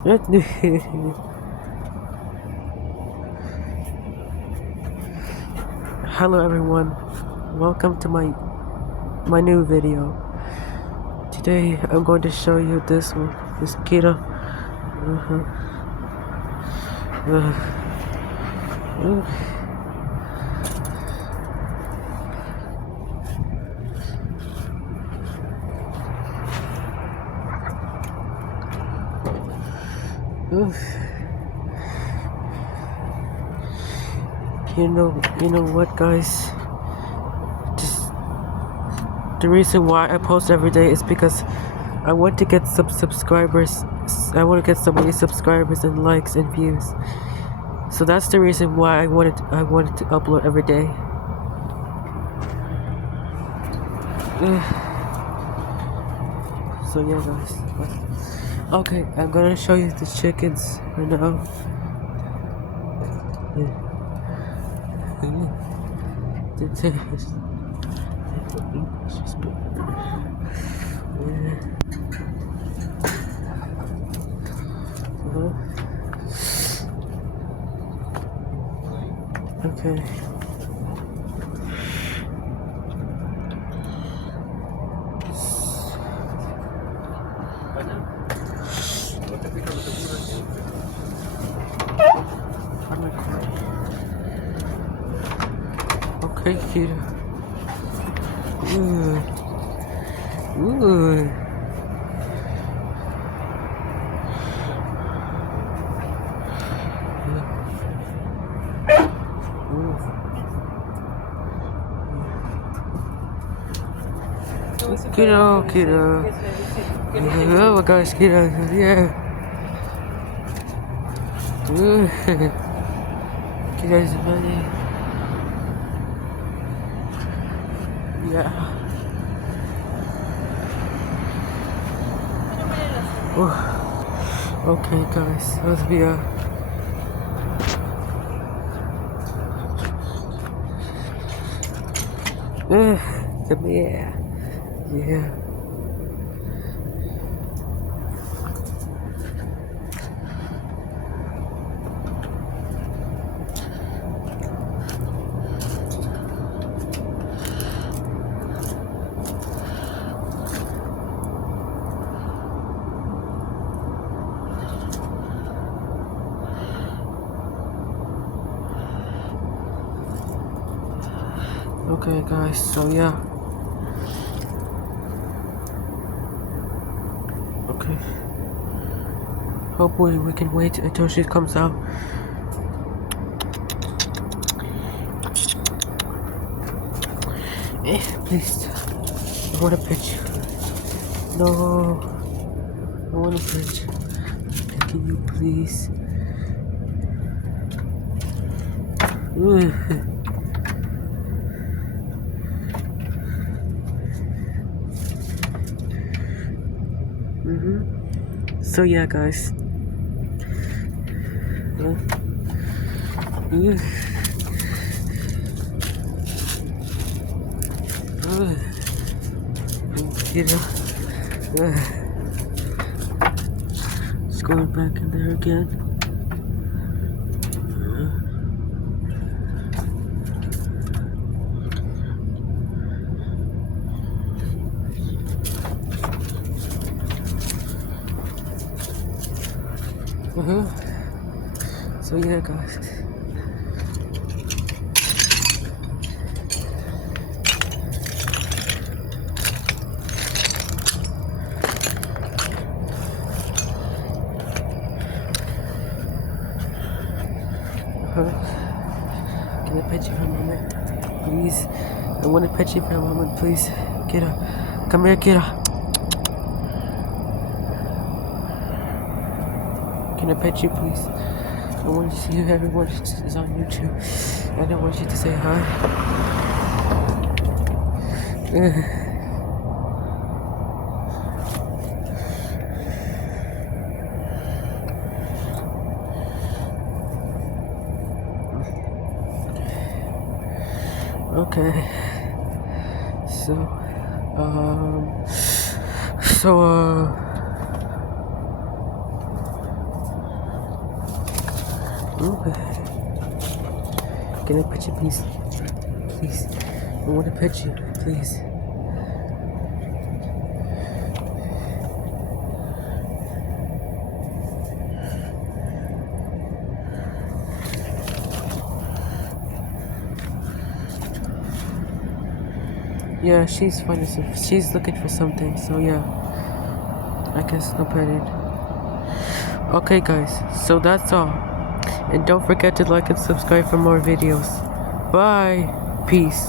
Hello everyone, welcome to my new video. Today I'm going to show you this one, this Kira. Uh-huh. Uh, uh, you know what, guys? Just the reason why I post every day is because I want to get some subscribers. I want to get so many subscribers and likes and views. So that's the reason why I wanted to upload every day. So yeah, guys. Okay, I'm gonna show you the chickens right now. Okay. Okay, Kira. Ooh. Kira. Oh my gosh, Kira. Yeah. Kira's ready. Yeah. Okay, guys, let's be come here. Yeah. Okay, guys, so yeah. Okay. Hopefully we can wait until she comes out. Please. I want a picture. No. I want a picture. Can you please? So yeah, guys. Just going back in there again. So yeah, guys. Can I pet you for a moment, please? I want to pet you for a moment, please. Kira, come here, Kira. Can I pet you, please? I want to see you. Everyone is on YouTube. I don't want you to say hi. Okay. So Okay. Can I pet you, please? Please. I want to pet you, please. Yeah, she's finding some. She's looking for something. So yeah, I guess no petting. Okay, guys. So that's all. And don't forget to like and subscribe for more videos. Bye. Peace.